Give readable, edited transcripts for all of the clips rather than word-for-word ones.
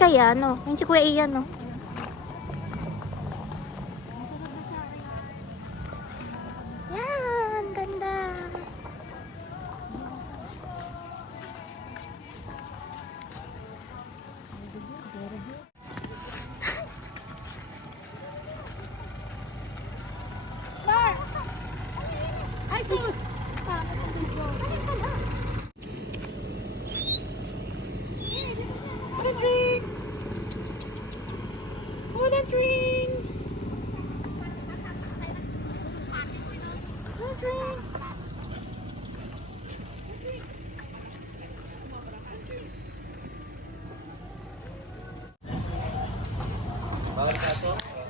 kaya, no? Yung si Kuya Ian, no? Yan, ganda. Ay, sus! What a drink! What a drink! What a drink!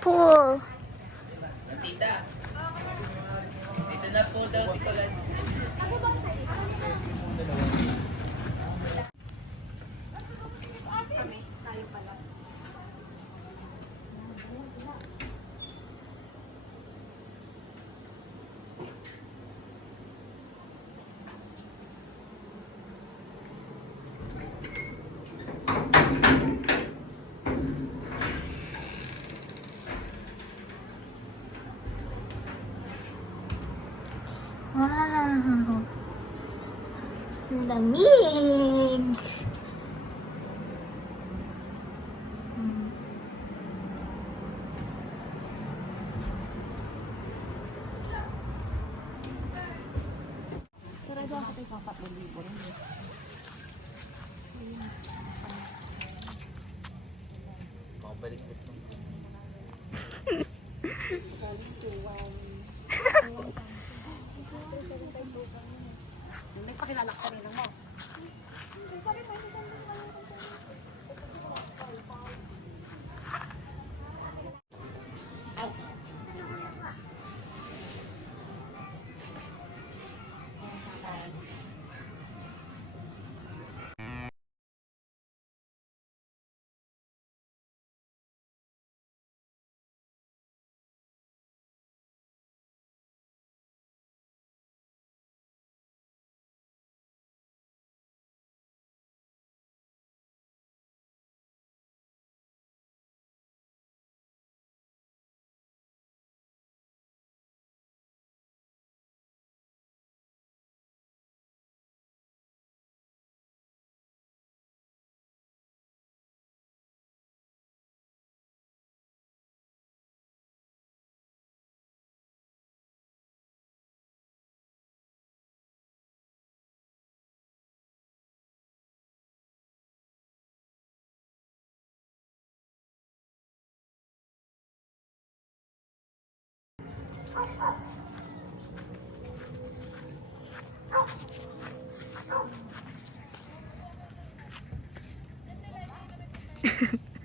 Pool. Tita. Dito na po daw si Kulan. Wow. Ang lamig. Sarado ako tayo kapat ng libo rin. Makabalik ito. Yung nagpakilala ka kanina mo.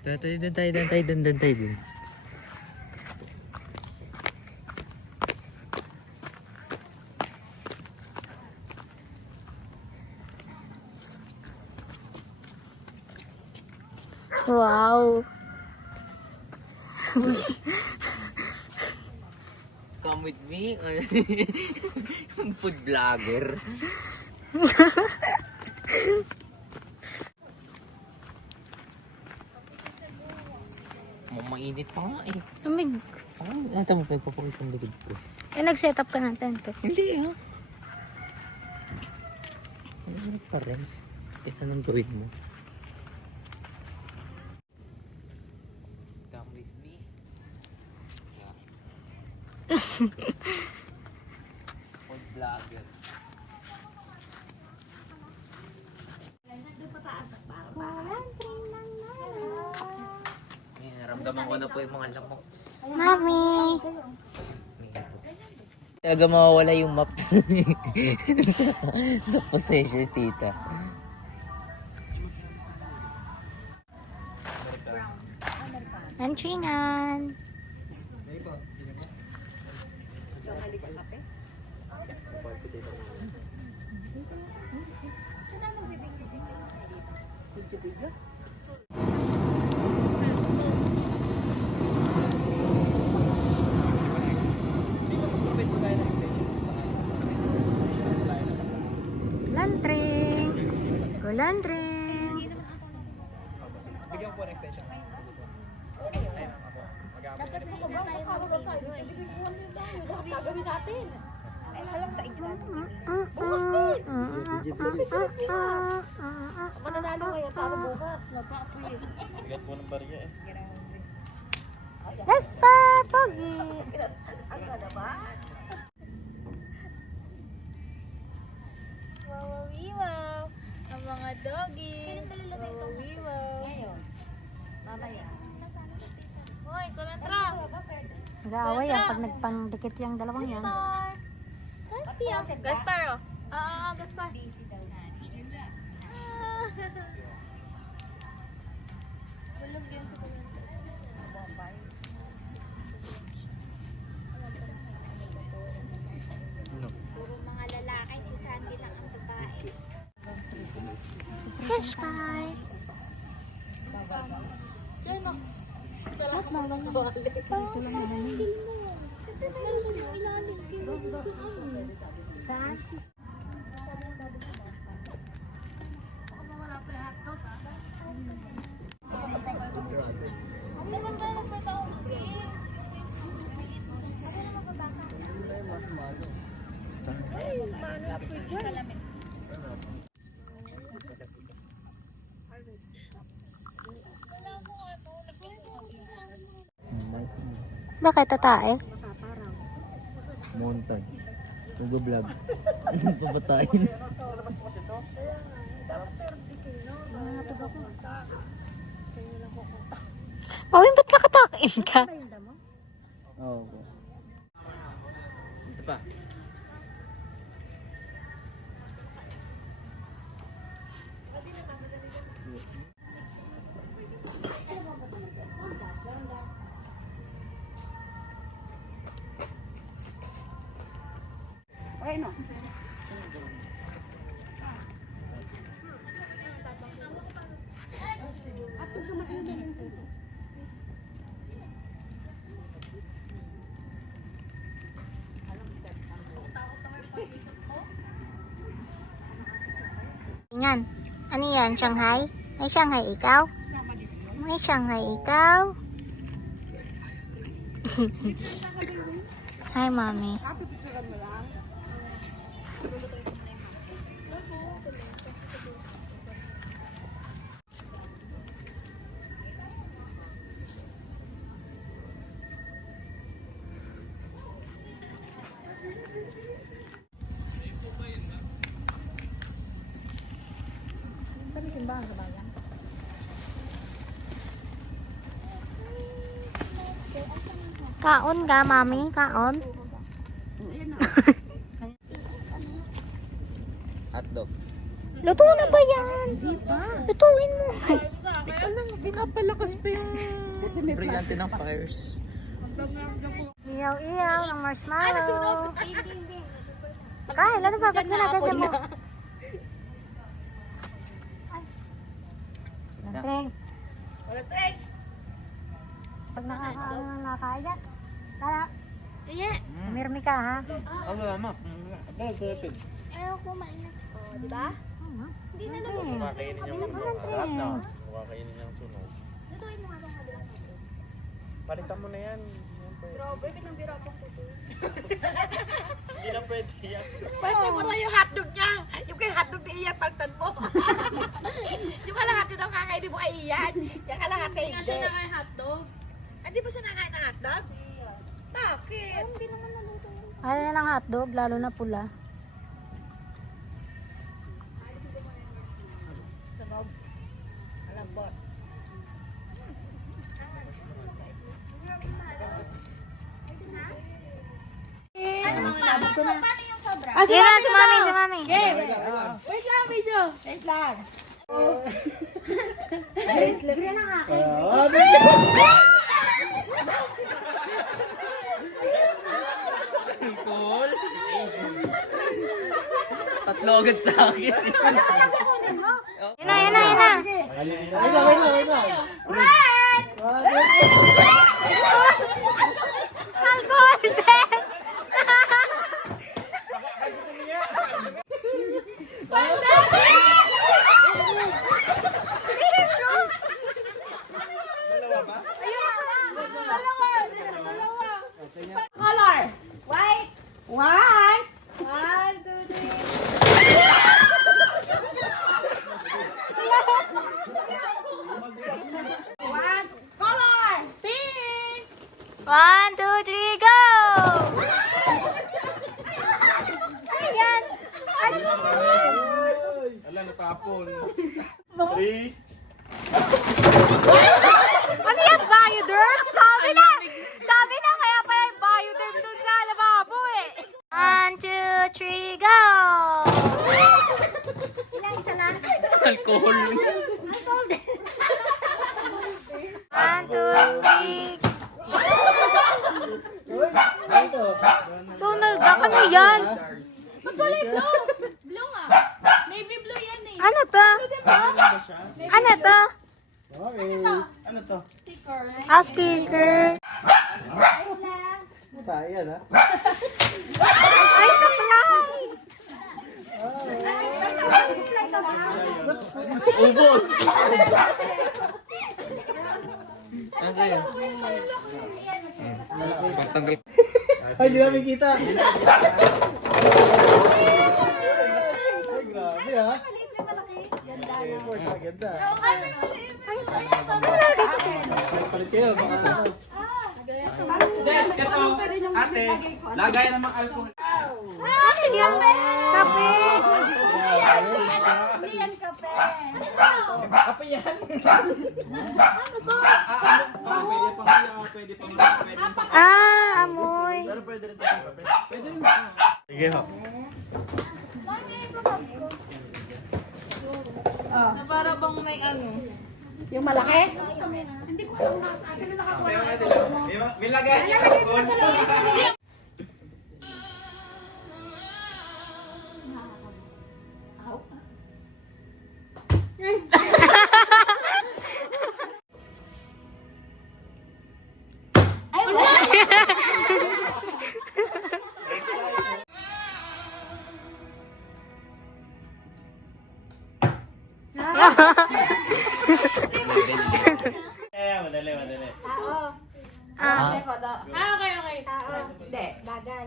Doon tayo. Wow. Come with me. Food vlogger. Mainit pa nga eh. Lamig. Ito mo pagpapakis ang likod ko. Eh, nag-set up ka ng tent. Hindi ah. Ano pa rin? Ito nang gawin mo. Come with me. Yeah. Food vlogger. Naramdaman ko na po yung mga lamok. Mami. Talaga mawawala yung map sa possession, tita. Lantringan. Lantring. Go lantring. Bigyan ko po next Mananalo kayo para bukas. Napapoy. Bigat mo ng barya eh. Vesper, Pogi. Ang ganda ba? Wawawiwaw. Ang mga doggy. Wawawiwaw. Ngayon. Mamaya. Hoy, kulantra. Nag-aaway yan pag nagpangdikit yung dalawang yan. Gaspar, oh. Oo, Gaspar. Busy daw na. Bulog yan sa kulantra. Puro mga lalaki, si Sandy lang ang babae. Gaspar. Yan, oh. Salamat na lang balik. Ito lang na lang. Tapos meron siya ilalim. Taas. Bakit tatae? Mountain. Nag-vlog. Papatayin. Mawin, ba't nakatakin ka? Oo. Ito pa. Okay, no? Yan. Ano yan? Shanghai? May Shanghai ikaw? May Shanghai ikaw? Hi, mommy. Sabi simbahan sa bayan. Kaon ka, mami? Kaon? Hotdog. Luto na ba yan? Lutuin mo. Pinapalakas pa yung... Brillante ng fires. Iyaw-iyaw ng marshmallow. Kain, ano ba? Ba't ginagagyan mo? Treng, Wala tayo. pag nakakain yan, tara, Yeah. umirmi ka ha. Ang lama. Ayaw kumain na. O, di ba? Hindi na lang. Kakainin yung Sarap na. Kakainin yung sunog. Lutuin mo nga itong kabilang natin. Palitan mo na yan. Grabe, pinambira akong puto. Hindi na pwede yan. Pwede mo na yung hotdog niya. Yung kay hotdog ni Iyan, pagtan mo. Yung kalahati ng kakainin mo kay Iyan. Yung kalahati hindi. Hindi siya nakain hotdog. Hindi ba siya nakain ng hotdog? Bakit? Hindi naman naluto. Ayaw na ng hotdog, lalo na pula. Sunog. Malambot. Yan na, si mami, si mami. Wait lang, video. Wait lang. Cool. Tatlo agad sa akin. Yan na, yan na, yan na. Alcohol din. Color. White. White. 1, 2, 3. Wala, natapon. 3. Ano yan, Bioderm? Sabi na, kaya pa yan, Bioderm dun sa lababo eh. 1, 2, 3, go! Ilang isa lang? Alcohol. 1, 2, 3. Donald Duck, ano yan? Magkulay blue. Blue nga. Navy blue yan eh. Ano to? Ano to? Ano to? Sticker. Ah, sticker. Ayan ha. Ay, supply! Ubos! Ano yun? Pagtanggal. Ay, hindi namin kita. Ay, grabe ha. Ganda. Palit kayo. Baka Hindi, ito. Ate, lagay namang alcohol. Akin yung kape. Apa yan? Pwede pang siya, pwede pang Ah, amoy. Pero pwede rin tayo kape. Pwede rin. Sige ho. Na para bang may ano. Yung malaki? May lagay niya alcohol. Ay, wala. Madali, madali. Ah, Okay, okay. Hindi. bagay.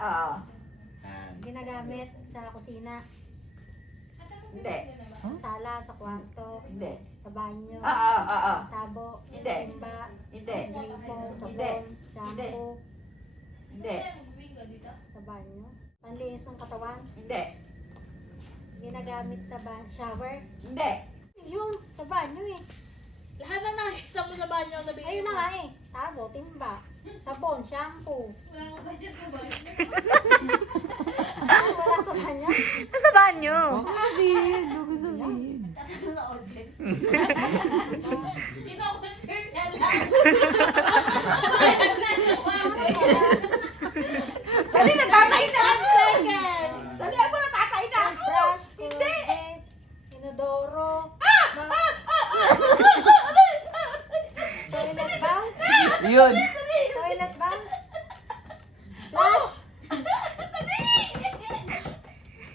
Oo. Ginagamit sa kusina, Hindi. sala, sa kwarto, Hindi. sa banyo, Oo. tabo, Hindi. timba, Hindi. gripo, Hindi. sabon, shampoo, Hindi. sa banyo. Panlinis ng katawan, Hindi. ginagamit sa shower. Hindi. Yung sa banyo eh. Lahat na nakikita mo sa banyo, sabihin Ayun na nga eh. Tabo, timba, sabon, shampoo. Ah, wala sa banyo? Sa banyo. Ino-confirm na lang. Dali, natatay na 5 seconds. Dali, ako natatay na ako. Toothbrush, Colgate, inodoro, toilet bowl, Yun. toilet bowl, flush,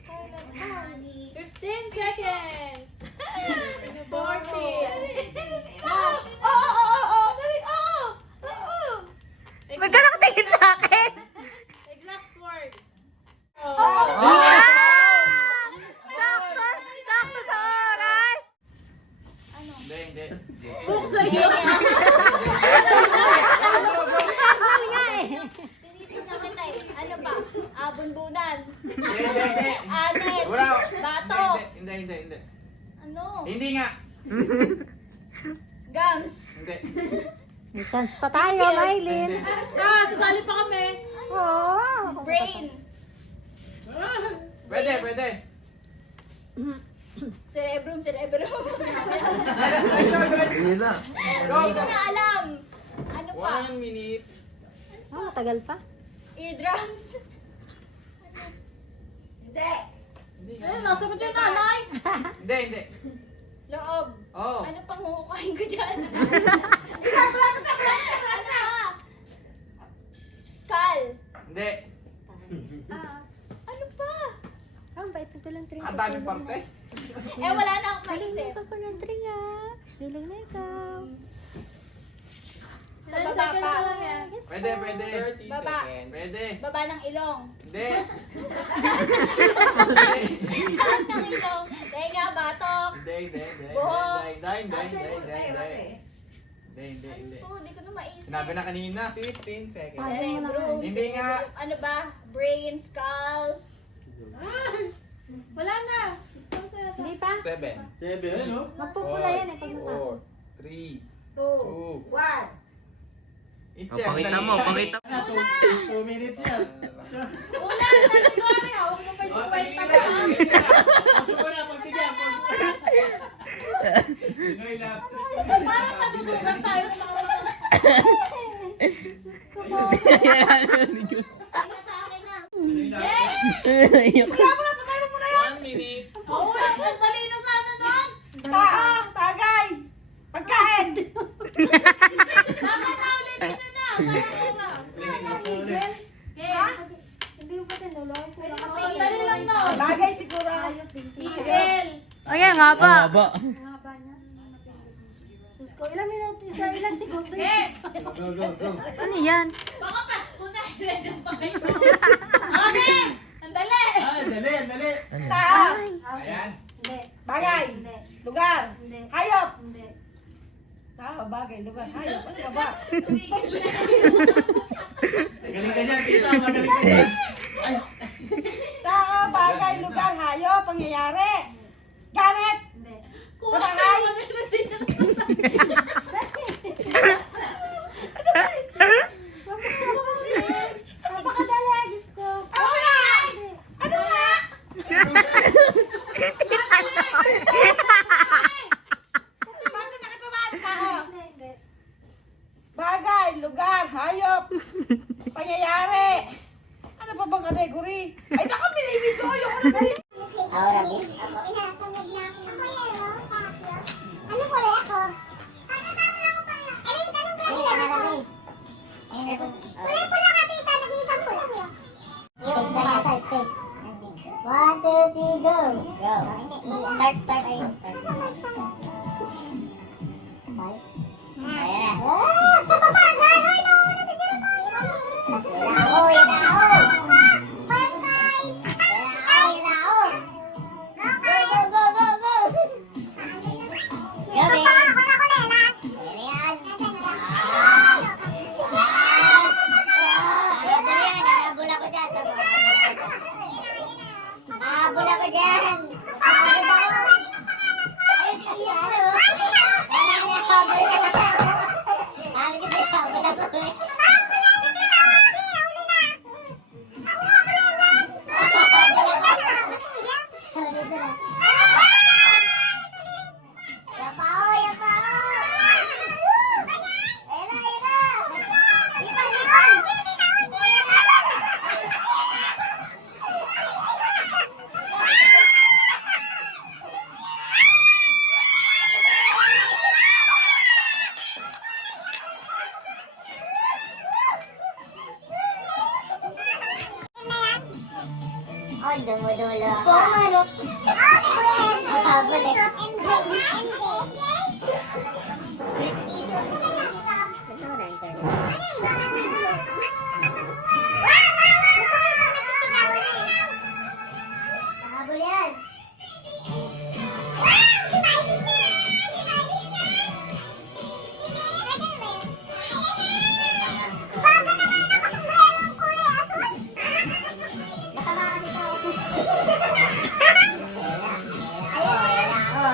toilet bowl, 15 seconds. 40. Ba't ka nakatingin sa akin? Exact word. Sakto! Sakto sa oras! Hindi, hindi. Book sa iyo. Tinitignan kita eh. Ano ba? Bunbunan. Hindi. Anet. Wala. Bato. Hindi. Ano? Hindi nga. Gums. Hindi. May chance pa tayo, Mylene. Sasali pa kami. Oo. Brain. Pwede. Cerebrum. Hindi na. Hindi ko na alam. Ano pa? 1 minute. Oh, matagal pa. Eardrums. Hindi. Nasagot yung nanay. Hindi. Loob. Oh. Ano pang huhukain ko dyan? Ano pa? Skull. Hindi. Ano pa? Ang bait ko lang 3. Ang daming parte. Wala na akong maisip. Ako ng 3 ah. Siling na ikaw. Sa baba pa. Pwede. Baba. Pwede. Baba ng ilong. Hindi. Taas ng ilong. Tenga, batok. Hindi. Buhok. Hindi. Hindi ko na maisip. Sinabi na kanina. Cerebrum. Hindi nga. Ano ba? Brain, skull. Wala na. 7. 7, ano? Mapupula yan eh pag 4, 3, 2, 1. Hindi, pakita mo, pakita mo. 2 minutes yan. Wala, Gregory. Hawak mo pa yung suway pa ka. Puso ko na, pagbigyan. Puso ko na. Pinoy lap. Parang nadudugan tayo ng mga One minute. Oo, ang dali na sana doon. Bagay. Pagkain. Tama na ulit yun na. Ang dali lang no. Bagay siguro. Igel. Ayan nga ba? Haba. Ilang minuto, ilang segundo. Go, go, go. Ano yan? Baka Pasko na. Diyan pa kayo. Okay. Ang dali. Ah, dali, dali. Tao. Ayan. Bagay. Lugar. Hayop. Hindi. Tao, bagay, lugar, hayop. Ano ka ba? Magaling ka dyan, tita. Magaling ka dyan. Ay, Tao, bagay, lugar, hayop, pangyayari. Gamit. Hindi. Kapangay. Napakadali. Diyos ko. Ano nga? Ano nga? Bakit nakatamaan ka ako? Hindi. Bagay, lugar, hayop, pangyayari. Ano pa bang category? Ay, naku, pinili ko. Yung ano ba yun? Ahora mismo. Ano po rin ako? Pula-pula ka, tita. Nag-iisang pula. Space na yata, space. 1, 2, 3, go. Go. Start. Ayun, start. Ayan na. Papapagan! Ay, nauna si Jerome. Yan ako. Bye-bye. Yan ako. Go. Gabi. Habol ako dyan. Habol ako. Ay, siya. Habol ako. Oh, dumudulo ako. Pumarok. Habol eh. Gusto mo na internet? Habol yan. Ayan na ako.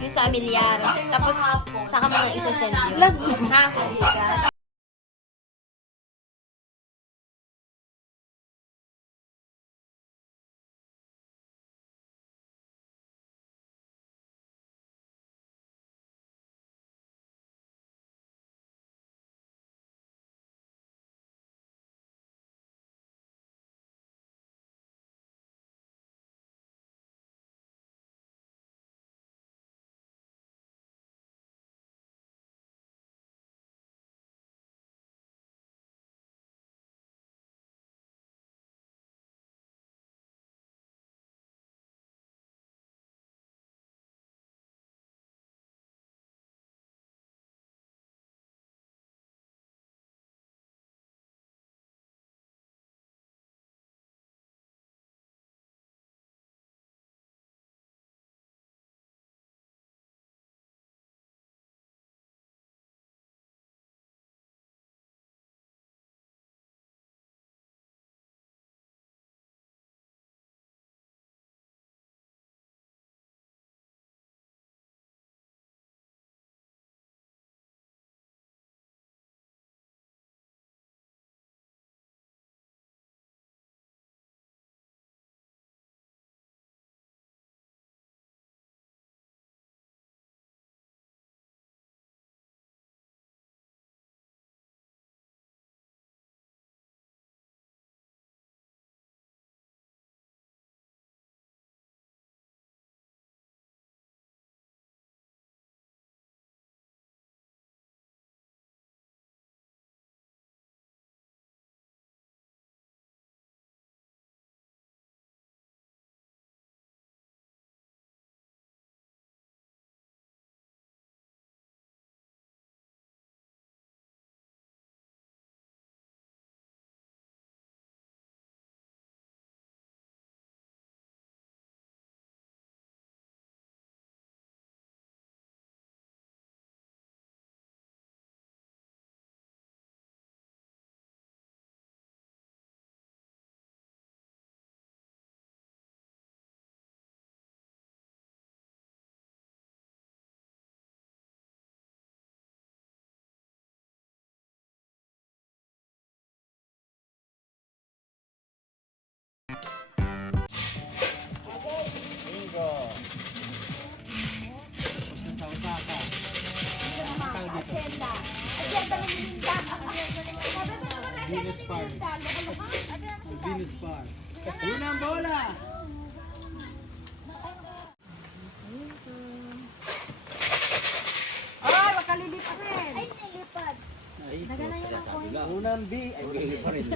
Yung sa Amilyar. Tapos, saka mo na isa-send yun. Ha? Venus Park. Venus Park. Unang bola! Ay, wag ka lilipat rin. Unang B. Ay, pa rin.